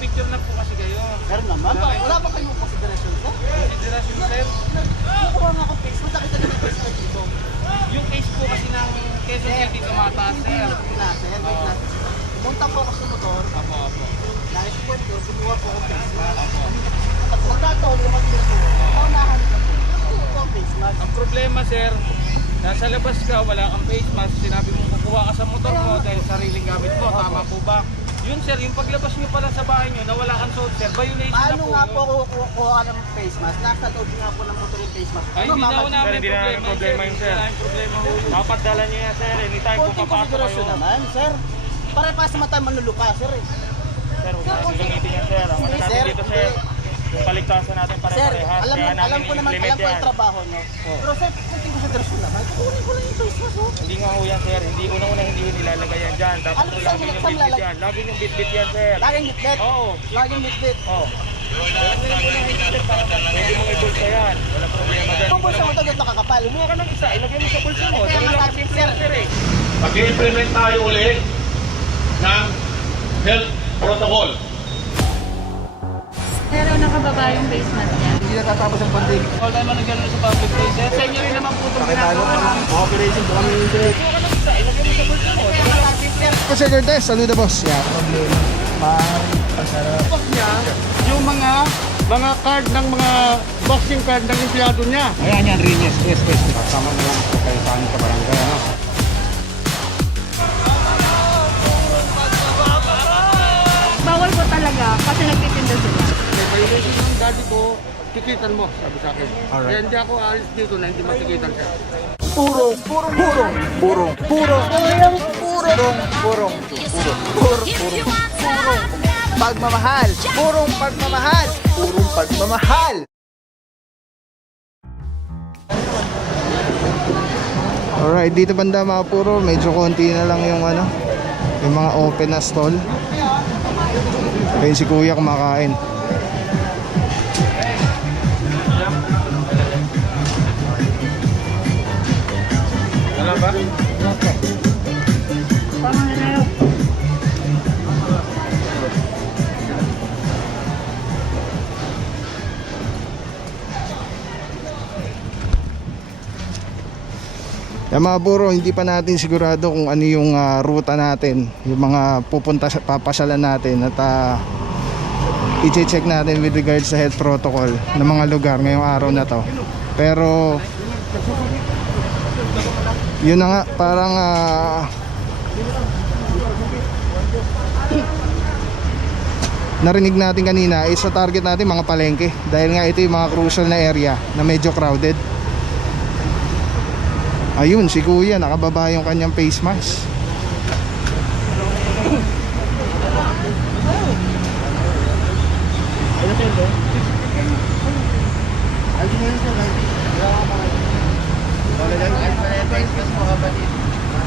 Nagpipicture na po kasi kayo. Meron naman. Wala ba kayong consideration, sir? Consideration, sir. Kukuha nga akong face mask. Nakita niyo yung face mask dito. Yung case po kasi ng Quezon City tumataas, sir. Pumunta po ako sa motor. Apo. Nais po ito, kumuha po ako face mask. At magkataon, lumating po. Paunahan ka po. Kukuha po ang face mask. Ang problema, sir, nasa labas ka, wala kang face mask, sinabi mong kukuha ka sa motor mo dahil sariling gamit mo, tama po ba? Yun, sir, yung paglabas nyo pala sa bahay nyo na wala kang suot, sir, violation na Paano po. nga po kukuha ka ng face mask? Nasa loob nga po ng motor yung face mask. Ay, hindi na ho namin Hindi na namin problema yun, sir. Hindi na namin problema ho. Mapadala niyo yan, sir. Anytime kung Konting papasok consideration kayo. naman, sir. Pare-paas naman tayo manluluka, sir. Sir, huwag natin gamitin yan, sir. Ang ano Hindi, natin sir, dito, hindi. sir. Yung paligtasan natin Sir, pare-parehas. alam Kaya namin ko naman, i-implement alam ko yan. yung trabaho nyo. Pero sir, konting consideration naman. Kukunin ko lang yung face mask, oh. Hindi nga ho yan, sir. Hindi unang-una hindi ho nilalagay yan dyan. Dapat Ano, po saan lagi yung saan bitbit lalagay? yan. Lagi yung bitbit yan, sir. Laging bitbit. Oo. Laging bitbit. Oo. Pwede mong ibulsa yan. Wala problema dyan. Kung bulsa mo ito, ganito kakapal. Kumuha ka ng isa, ilagay mo sa bulsa mo. Kaya Ganun lang nga, kasimple sir. yan, sir eh. Mag-i-implement tayo uli ng health protocol. Pero nakababa yung face mask niya. Hindi natatapos ang pandemic. Wala naman nang gano'n sa public place, sir. Sa inyo rin naman po itong ginagawa. Operation po kami yung direct. Kumuha ka ng isa, ilagay mo sa bulsa mo. Procedure test, saluda boss. Yeah, problema. Maaaring pasarap. Yung mga card ng mga boxing card ng empleyado niya. Ayan yan, Rines. Yes. Kasama mo lang kayo sa amin sa barangay, ano? Bawal po talaga kasi nagtitinda sila. May violation ng daddy ko, tikitan mo, sabi sa akin. Kaya hindi ako alis dito na hindi matikitan siya. Pagmamahal. Purong pagmamahal. Purong pagmamahal. Alright, dito banda mga puro, medyo konti na lang yung ano, yung mga open na stall. Ayun si kuya kumakain. Wala ba? Yung mga buro, hindi pa natin sigurado kung ano yung ruta natin, yung mga pupunta, papasyalan natin at i-check natin with regards sa health protocol ng mga lugar ngayong araw na to. Pero yun na nga, parang narinig natin kanina is sa target natin mga palengke, dahil nga ito yung mga crucial na area na medyo crowded. Ayun, si kuya nakababa yung kanyang face mask.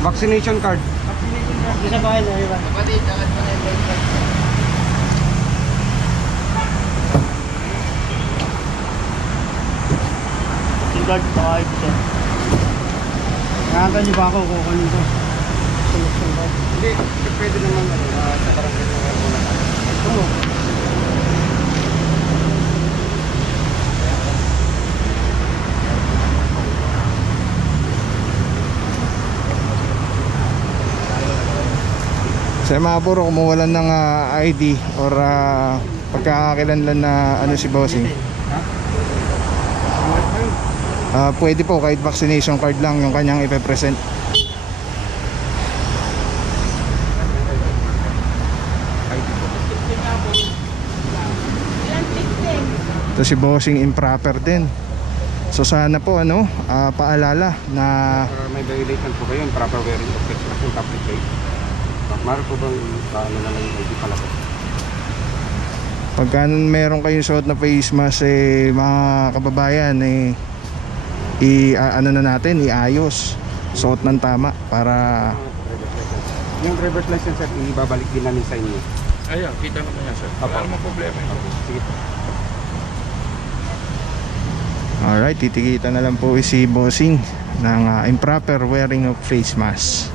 Vaccination card. Guard, baka ito siya. Nakaka niyo ba ako kukunin ko? Hindi, pwede naman sa barangay na muna. Oo. Sa mga buro, kumuwalan ng ID or pagkakakilanlan na ano si bossing. Pwede po kahit vaccination card lang yung kanyang ipe-present. Ito si bossing improper din. So sana po ano, paalala na May violation po kayo, proper wearing of face mask in public place. Maro po bang ano na lang yung ID pala po? pagka meron kayong suot na face mask mga kababayan ano na natin, iayos, suot ng tama para Yung driver's license sir, ibabalik din namin sa inyo. Ayan, kita naman yan, sir. Wala namang problema yun. Sige po. alright, titikita na lang po si bossing ng improper wearing of face mask.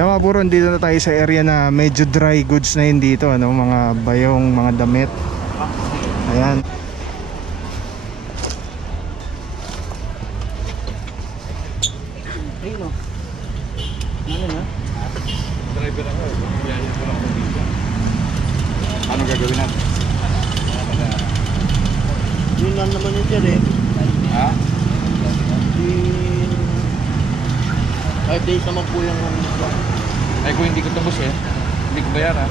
Kaya mga puro, dito na tayo sa area na medyo dry goods na yun dito, ano, mga bayong, mga damit. Ayan. Ayun o. Ano na? Driver ako. Biyahe ko lang dito. Ano gagawin natin? Yun lang naman yun dyan eh. Ha? Yung 5 days naman po yung Ay kung hindi ko tapos eh. Hindi ko bayaran.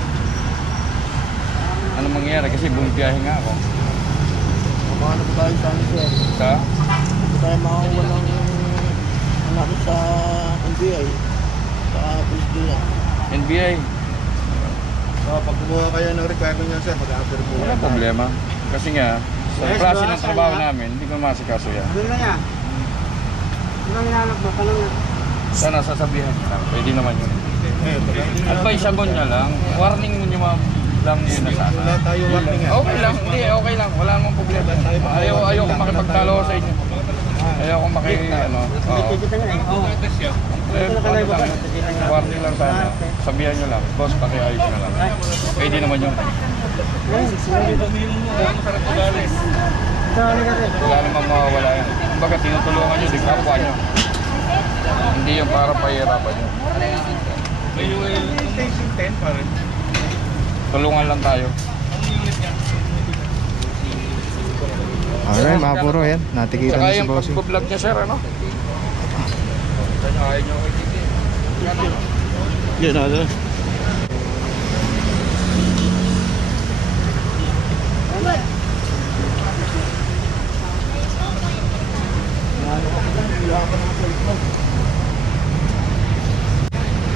Ano mangyayari? Kasi bumibiyahe nga ako. Makahanap po tayo sa amin sir. Sa? Hindi tayo makakuha ng namin sa NBI. Sa police nila. NBI. So, pag kumuha kayo ng requirement niya, sir, mag-after po. Wala problema. Kasi nga, sa klase ng trabaho namin, hindi ko masikaso yan. Doon na yan. Ano hinahanap mo? Tanong na. Sana sasabihin niya lang. Pwede naman yun. Advisable niya lang. Warning mo niya lang yun na sana. Wala tayo warning yan. Okay lang. Hindi, okay lang. Wala namang problema. Ayaw ko makipagtalo sa inyo. Ayaw ko ano. Oo. Kita nga eh. Oo. Warning lang sana. Sabihan nyo lang. Boss, pakiayos na lang. Pwede naman yun. Wala namang mawawala yun. Kumbaga, tinutulungan nyo, di kapwa nyo. Hindi yung para pahirapan nyo. Tulungan lang tayo. Alright mga puro, yan. Natikita Saka na si yung Bossing. pag-vlog niya, sir, ano? Ayaw nyo kay Titi. Yan na.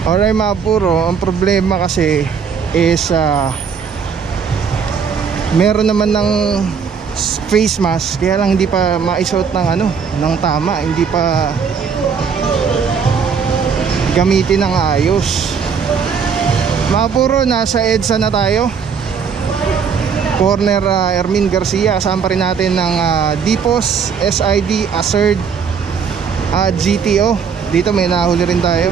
Alright mga puro, ang problema kasi is meron naman ng face mask, kaya lang hindi pa maisuot ng ano, ng tama, hindi pa gamitin ng ayos. Mga puro, nasa EDSA na tayo. Corner Ermin Garcia, kasama pa rin natin ng Dipos, SID, ASERD, GTO. Dito may nahuli rin tayo.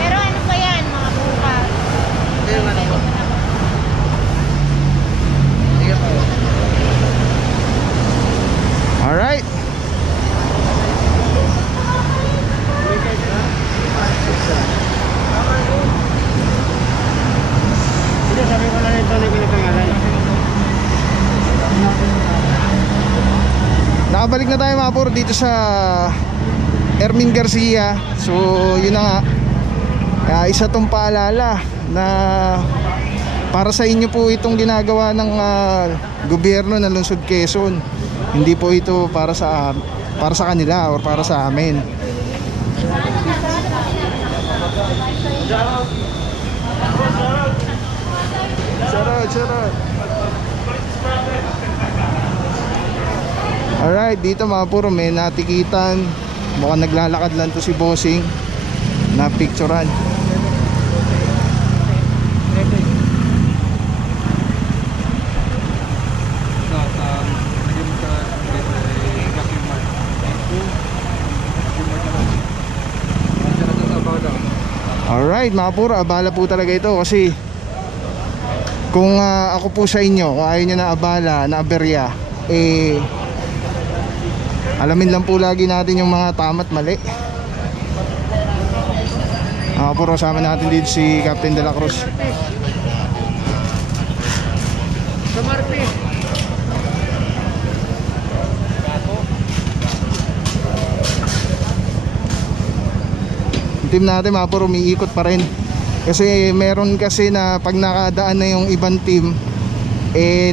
Pero ano pa yan, mga bukas? Alright. Hindi, sabi ko na nito na pinapangalan. Nakabalik na tayo mga puro dito sa Ermin Garcia. So yun na nga, isa tong paalala na para sa inyo po itong ginagawa ng gobyerno ng Lungsod Quezon. Hindi po ito para sa kanila or para sa amin. Charot. Alright, dito mga puro may natikitan. Mukhang naglalakad lang to si Bossing na picturean. Alright mga puro, abala po talaga ito kasi kung ako po sa inyo, kung ayaw nyo na abala, na aberya, alamin lang po lagi natin yung mga tama at mali. Mga puro, sama natin dito si Captain De La Cruz. Sa Marpi. Team natin mga puro, umiikot pa rin kasi meron kasi na pag nakadaan na yung ibang team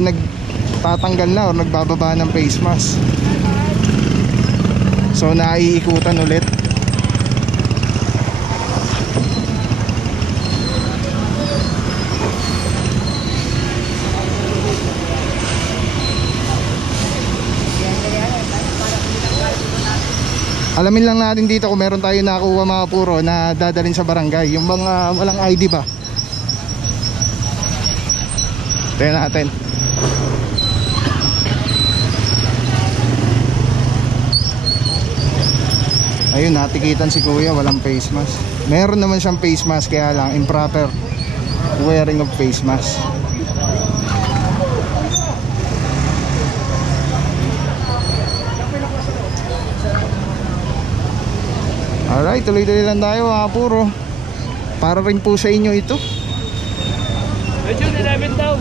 nagtatanggal na o nagbababa ng face mask, so naiikutan ulit. Alamin lang natin dito kung meron tayo nakuha mga puro na dadalhin sa barangay. Yung mga walang ID ba? Tingnan natin. Ayun, natikitan si kuya, walang face mask. Meron naman siyang face mask, kaya lang improper wearing of face mask. Alright, tuloy-tuloy lang tayo mga puro. Para rin po sa inyo ito. Medyo dinamit daw.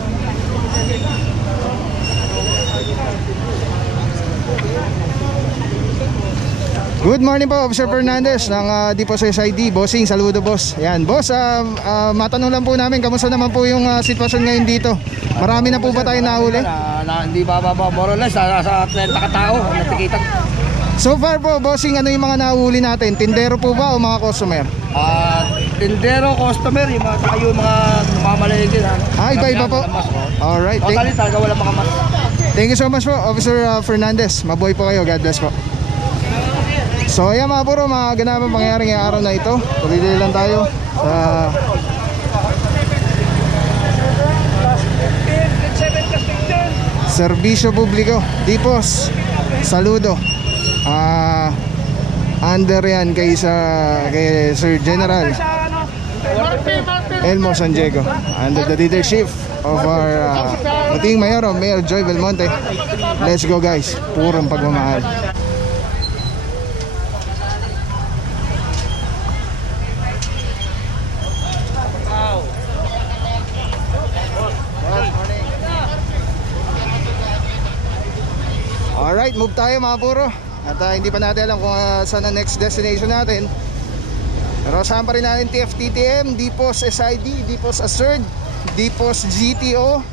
Good morning po, Officer Fernandez ng Deepos SID. Bossing, saludo boss. Yan, boss, matanong lang po namin, kamusta naman po yung sitwasyon ngayon dito? Marami na po ba tayo nahuli? Hindi bababa, more or less, sa 30 katao, natikitan. So far po, bossing, ano yung mga nahuli natin? Tindero po ba o mga customer? Tindero, customer, yung mga mamaligid. Iba-iba po. Alright, Wala mga mas. thank you so much po, Officer Fernandez. Mabuhay po kayo, God bless po. So ayan mga puro, mga ganapang pangyayari ngayong araw na ito. Tuloy-tuloy lang tayo sa serbisyo publiko. Dipos, saludo. Under yan kay Sir General Elmo San Diego, under the leadership of our ating Mayor Joy Belmonte. Let's go guys, purong pagmamahal. Alright, move tayo mga puro. At hindi pa natin alam kung saan ang next destination natin. Pero saan pa rin natin TFTTM, Deepos SID, Deepos Assert, Deepos GTO.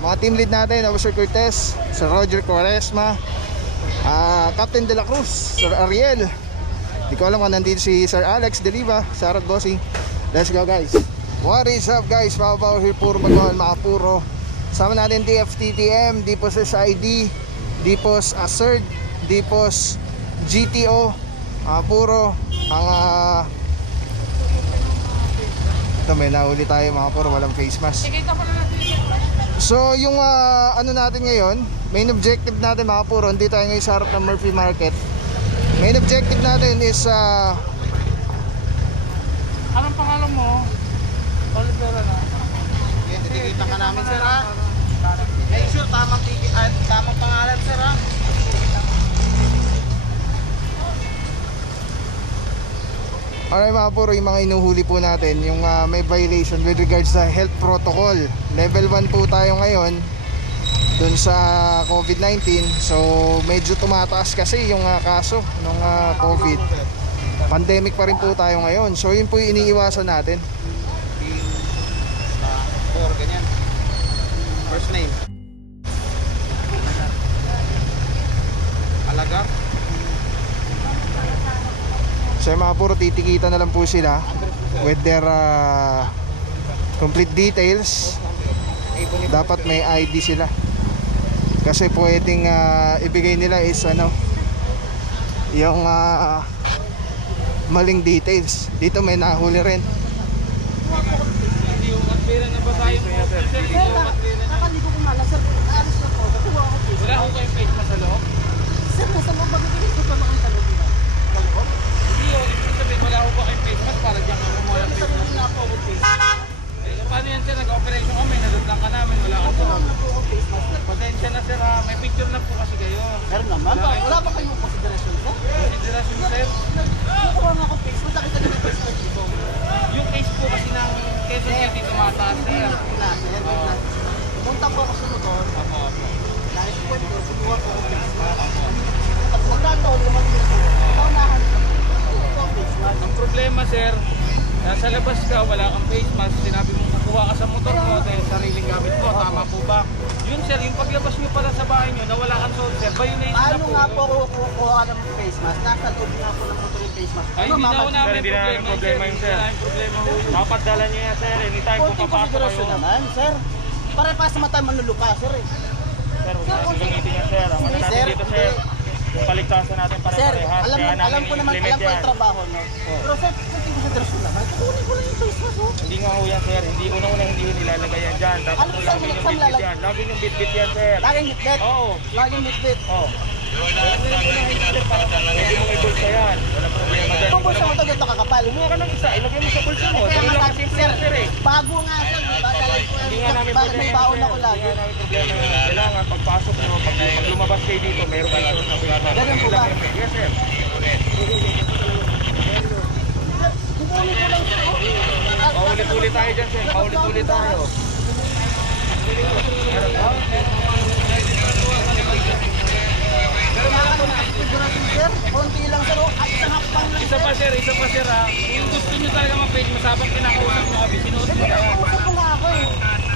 Mga team lead natin, Officer Cortez, Sir Roger Quaresma, Captain De La Cruz, Sir Ariel. Hindi ko alam kung nandito si Sir Alex Deliva, Sarot Bossing. Let's go guys. What is up guys? Pao here, puro magmahal mga puro. Sama natin TFTTM, Deepos SID, Deepos Assert, Deepos GTO, puro ang ito, may nahuli tayo mga puro, walang face mask. So yung ano natin ngayon, main objective natin mga puro, hindi tayo ngayon sa harap ng Murphy Market. Main objective natin is Anong pangalan mo? Olivera na. Titikita ka namin, sir, ha? Make sure tamang ticket, tamang pangalan, sir, ha? alright mga puro, yung mga inuhuli po natin, yung may violation with regards sa health protocol. Level 1 po tayo ngayon dun sa COVID-19. So medyo tumataas kasi yung kaso ng COVID. Pandemic pa rin po tayo ngayon. So yun po yung iniiwasan natin. Ganyan. First name. Alaga. So yung mga puro, titikita na lang po sila with their complete details. Dapat may ID sila. Kasi pwedeng ibigay nila is yung maling details. Dito may nahuli rin. Hindi yung matbira na ba tayo mo? Sir, hindi yung matbira na. Nakaligo ko mala, sir. Alis na po. Kukuha ko po. Wala akong kayong face mask sa loob. Sir, nasa loob ba bibigay ko pa mga talog nila? Hindi yun, ibig sabihin wala akong kayong face mask para dyan ka kumuha ng face mask. Wala po ako face mask. Paano yan sir? Nag-operation kami, nadadlang ka namin, wala kang tulog. Wala po ako face mask, sir. Pasensya na sir ha, may picture na po kasi kayo. Meron naman. Wala ba kayong consideration, sir? Consideration sir, Kukuha nga ako face mask. Nakita niyo yung face mask dito. yung case po kasi ng Quezon City tumataas sir. Pumunta po ako sa motor. Opo. Dahil po ito, kumuha po ako face mask. At magkataon, lumating ako. Paunahan ko. Kukuha ko face mask. Ang problema sir, nasa labas ka, wala kang face mask, sinabi mong kukuha ka sa motor mo dahil sariling gamit mo, tama po ba? Yun sir, yung paglabas nyo pala sa bahay nyo na wala kang suot sir, violation na Paano po. nga po ako kukuha ng face mask? Nasa loob nga po ng motor yung face mask. Ay, hindi na ako namin Hindi na namin problema yun, sir. Hindi na namin problema ho. Dapat dala niyo yan, sir. Anytime kung Konting papasok konsiderasyon kayo. naman, sir. Para pa sa mata manluluka, sir. Sir, huwag natin gamitin yan, sir. Ang ano Hindi, natin sir. dito, sir. Yung paligtasan natin Sir, pare-parehas. Kaya alam namin ko naman, i-limit alam ko yan. yung trabaho, no? Pero sir, konting konsiderasyon naman. Kukunin ko lang yung face mask, oh. Hindi nga ho yan, sir. Hindi unang-una hindi yun nilalagay yan dyan. Dapat Ano po saan lagi yung saan bit-bit lalagay? yan. Lagi yung bit-bit yan, sir. Laging mitbit. Oo. Laging mitbit. Oo. Pwede mong ibulsa yan. Wala problema dyan. Kung bulsa mo ito, ganito kakapal. Kumuha ka ng isa, ilagay mo sa bulsa mo. Kaya Dali lang nga kasi sabi, simple, sir eh. bago nga sir, di ba? Dahil Hindi nga namin bakit problema may yan, baon sir. ako lagi. Hindi nga namin problema yan. Kailangan pagpasok nyo, pag lumabas kayo dito, meron kayo suot na pinata. Ganun po ba? Yes, sir. Kukunin ko lang sir, oh. Paulit-ulit tayo dyan, sir. Paulit-ulit tayo. Meron ba? Kailangan ko na konsiderasyon sir. Konti lang sir, oh. At isang hakbang lang Isa pa, sir. Isa pa, sir, ha. Kung gusto nyo talaga mag-page, masabang kinakausap nyo kami. Sinuot mo na yan. Usap ko nga ako eh.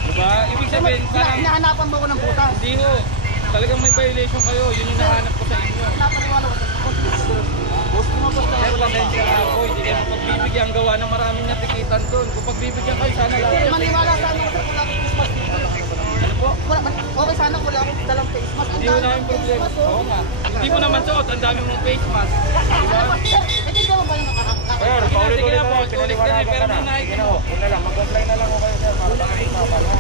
Diba? Ibig sabihin, parang Hinahanapan mo ko ng butas. hindi ho. Talagang may violation kayo. Yun yung nahanap ko sa inyo. Napaniwala ko sa konsiderasyon. Boss mo boss na Sir, wala pa. pasensya na ako. Hindi kayo mapagbibigyan. Gawa ng maraming natikitan doon. Kung pagbibigyan kayo, sana lang. Hindi, maniwala sana ako sir, wala akong face mask dito. Ano po? Okay sana wala akong dalang face mask. Ang Hindi mo dami namin ng face problema. mask, oh. Oo nga. Hindi mo naman suot. Ang dami mong face mask. Sir, hindi ka ba yung Sir, paulit-ulit na po. Pinaliwanag ka na. Sige na ho. Huwag na lang. Mag-comply na lang ako kayo, sir. Para makakapal, ha?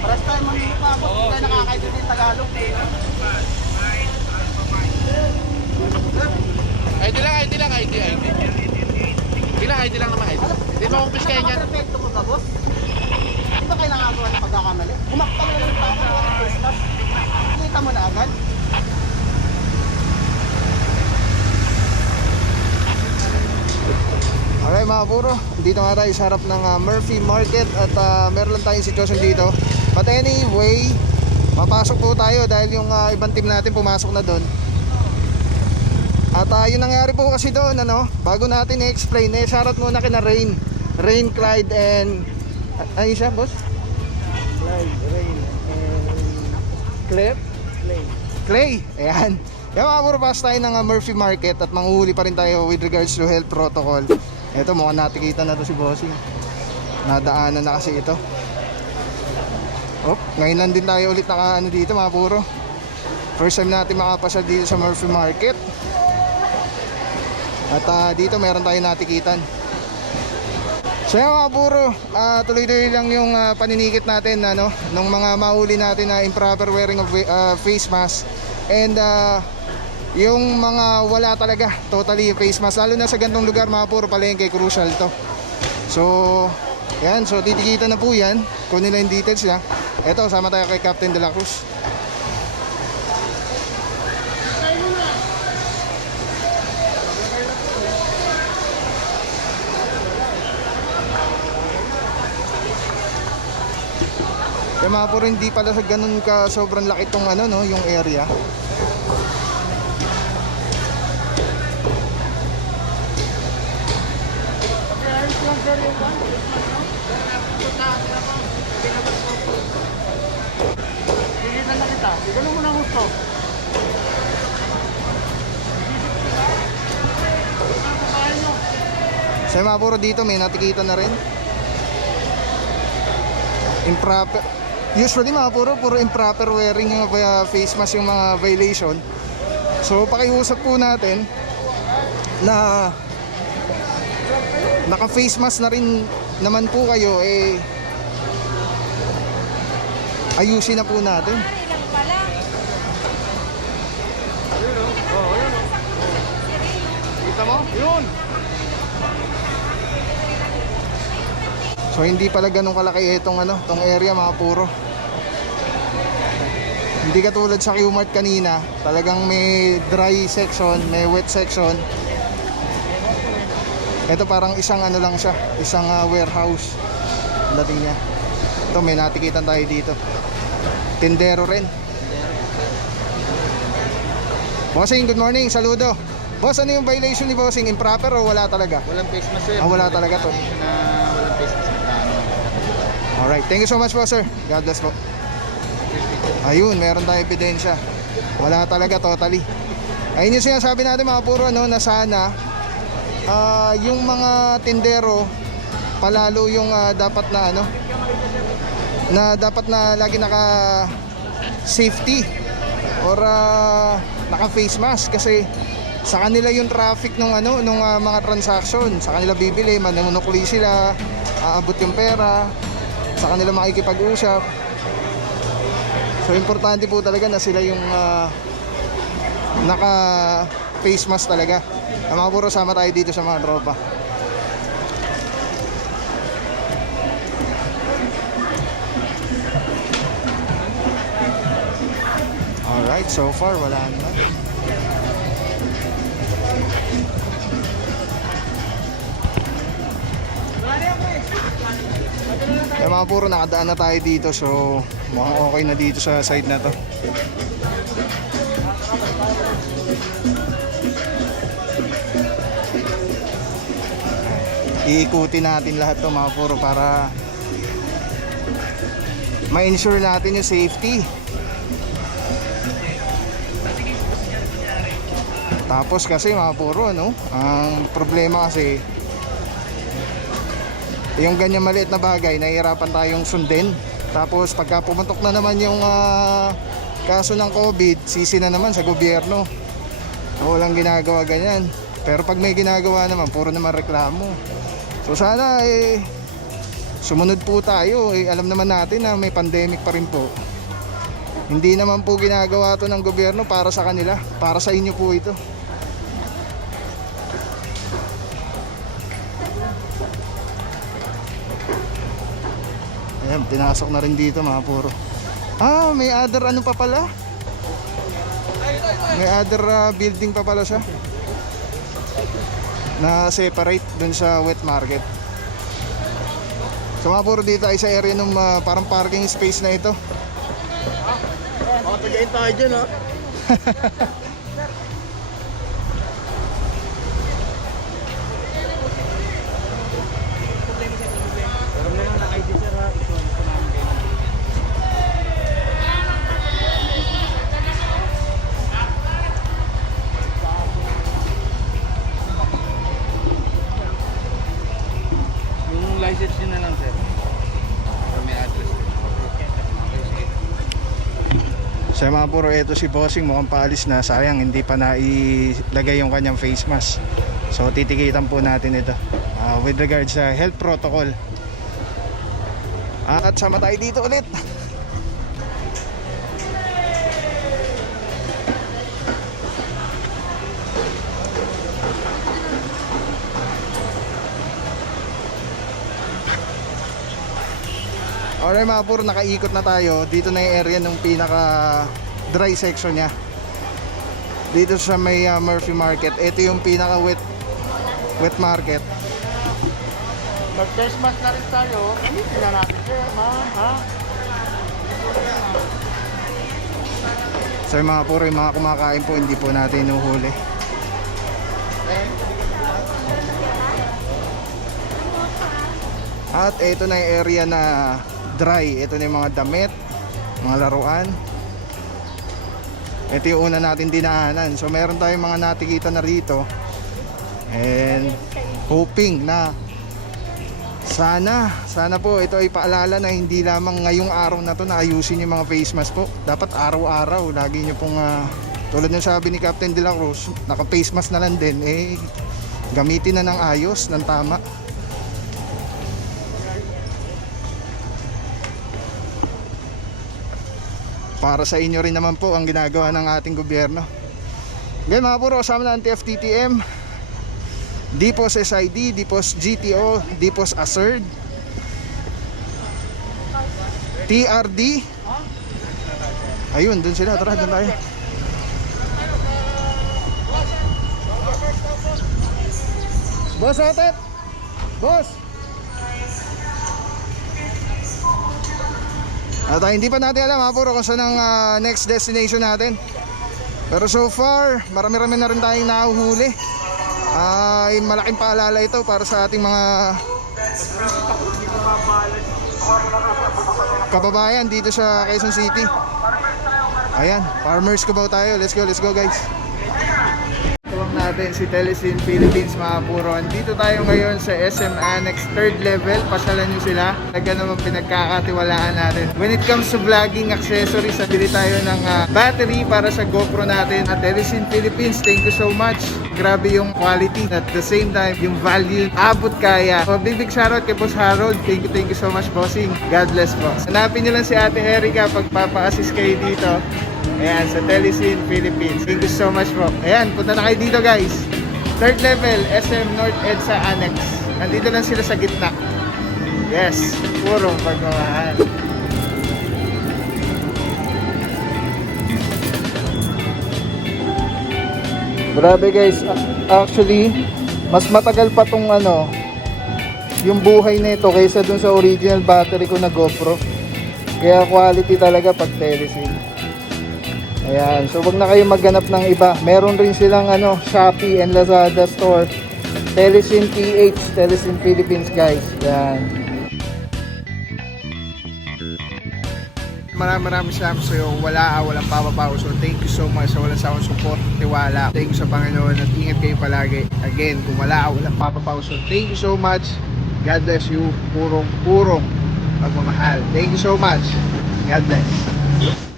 Paras tayo manlulupa ako, hindi tayo nakakaintindi ng Tagalog eh. ID lang. ID lang naman. Di ba kung piskayin yan? Perfecto mo ba, boss? Di ba kailangan ko ng pagkakamali? Humakpan na lang ako ng walang face mask. Kita mo na agad. Alright mga puro, dito nga tayo sa harap ng Murphy Market at meron lang tayong sitwasyon dito. But anyway, papasok po tayo dahil yung ibang team natin pumasok na doon. At yung nangyari po kasi doon, ano, bago natin i-explain, shoutout muna kina Rain, Clyde and... Ano siya, boss? Clyde, Rain, and... Clay, ayan. Kaya mga puro, pass tayo ng Murphy Market at manguhuli pa rin tayo with regards to health protocol. Ito, mukhang natikita na to si Bossing. Nadaanan na kasi ito. Oh, ngayon lang din tayo ulit naka dito mga puro. First time natin makapasya dito sa Murphy Market. At dito meron tayo natikitan. So yan mga puro, tuloy-tuloy lang yung paninikit natin nung mga mahuli natin na improper wearing of face mask. And yung mga wala talaga totally face mask, lalo na sa gantong lugar mga puro palengke, crucial to. So yan, so titikita na po yan. Kunin nila yung details niya. Eto, sama tayo kay Captain De La Cruz. Kaya mga puro, hindi pala sa ganun ka sobrang laki tong yung area. Pilitan na kita. Ganun mo na gusto. Sa mga puro dito may natikita na rin. Improper. Usually mga puro improper wearing yung face mask yung mga violation. So pakiusap po natin na naka face mask na rin naman po kayo, ayusin na po natin. Ilang pala. Kita mo? Yun. So hindi pala ganun kalaki itong tong area mga puro. Hindi katulad sa Q-Mart kanina, talagang may dry section, may wet section. Ito parang isang lang siya, isang warehouse dating niya. Ito may natikitan tayo dito. Tindero rin. Bossing, good morning, saludo. Boss, ano yung violation ni Bossing? Improper o wala talaga? Walang face mask sir. Wala talaga to. Na walang face mask. Alright, thank you so much po sir. God bless po. Ayun, meron tayong ebidensya. Wala talaga totally. Ayun yung sinasabi natin mga puro na sana yung mga tindero palalo yung dapat na lagi naka safety or naka face mask kasi sa kanila yung traffic nung mga transaction. Sa kanila bibili, manunukli sila, aabot yung pera, sa kanila makikipag-usap. So importante po talaga na sila yung naka face mask talaga. Mga puro, sama tayo dito sa mga tropa. Alright, so far wala na. Mga puro, nakadaan na tayo dito, so mukhang okay na dito sa side na to. Iikutin natin lahat to mga puro para ma-ensure natin yung safety. Tapos kasi mga puro, ang problema kasi yung ganyan maliit na bagay, nahihirapan tayong sundin. Tapos pagka pumuntok na naman yung kaso ng COVID, sisi na naman sa gobyerno. Walang ginagawa ganyan. Pero pag may ginagawa naman, puro naman reklamo. So sana sumunod po tayo. Alam naman natin na may pandemic pa rin po. Hindi naman po ginagawa to ng gobyerno para sa kanila. Para sa inyo po ito. Ayan, pinasok na rin dito mga puro. May other ano pa pala? May other building pa pala siya na separate dun sa wet market. So mga puro, dito ay sa area ng parang parking space na ito. Tagayin tayo dyan, ha? Yung license nyo na lang, sir. May address. So mga puro, eto si Bossing, mukhang paalis na. Sayang, hindi pa nailagay yung kanyang face mask. So titikitan po natin ito with regards sa health protocol. At sama tayo dito ulit. Alright mga puro, nakaikot na tayo. Dito na yung area ng pinaka dry section nya. Dito sa may Murphy Market. Ito yung pinaka wet market. Mag-face mask na rin tayo. Tingnan na natin, sir, ma'am, ha? So yung mga puro, yung mga kumakain po, hindi po natin inuhuli. At ito na yung area na dry. Ito na yung mga damit, mga laruan. Ito yung una natin dinaanan. So meron tayong mga natikita na rito. And hoping na sana po ito ay paalala na hindi lamang ngayong araw na to na ayusin yung mga face mask po. Dapat araw-araw lagi nyo pong tulad ng sabi ni Captain De La Cruz, naka face mask na lang din, gamitin na ng ayos, ng tama. Para sa inyo rin naman po ang ginagawa ng ating gobyerno. Ngayon mga puro, kasama na ang TFTTM, DPOS SID, DPOS GTO, DPOS ASERD, TRD. Ayun, dun sila. Tara, dun tayo. Boss, atet! Boss! At hindi pa natin alam mga puro kung saan ang next destination natin. Pero so far, marami-rami na rin tayong nahuhuli. Malaking paalala ito para sa ating mga kababayan dito sa Quezon City. Ayan, Farmers Cubao tayo. Let's go guys. kasama natin si Telesin Philippines mga puro. Andito tayo ngayon sa SM Annex 3rd level. Pasyalan nyo sila. Talaga naman pinagkakatiwalaan natin. When it comes to vlogging accessories, nabili tayo ng battery para sa GoPro natin. At Telesin Philippines, thank you so much. Grabe yung quality. At the same time, yung value, abot kaya. So, big shoutout kay Boss Harold. Thank you so much, bossing. God bless po. Hanapin nyo lang si Ate Erica pag papa-assist kayo dito. Ayan, sa Telesin Philippines. Thank you so much po. Ayan, punta na kayo dito guys. 3rd level, SM North EDSA Annex. Nandito lang sila sa gitna. Yes, purong pagmamahal. Grabe guys, actually, mas matagal pa tong yung buhay nito kaysa dun sa original battery ko na GoPro. Kaya quality talaga pag Telesin. Ayan, so wag na kayo maghanap ng iba. Meron rin silang Shopee and Lazada store. Telesin PH, Telesin Philippines guys. Ayan. Maraming salamat sa iyo. Walang papapaw. So thank you so much sa walang sawang support, tiwala. Thank you sa Panginoon at ingat kayo palagi. Again, kung walang papapaw. So thank you so much. God bless you. Purong pagmamahal. Thank you so much. God bless.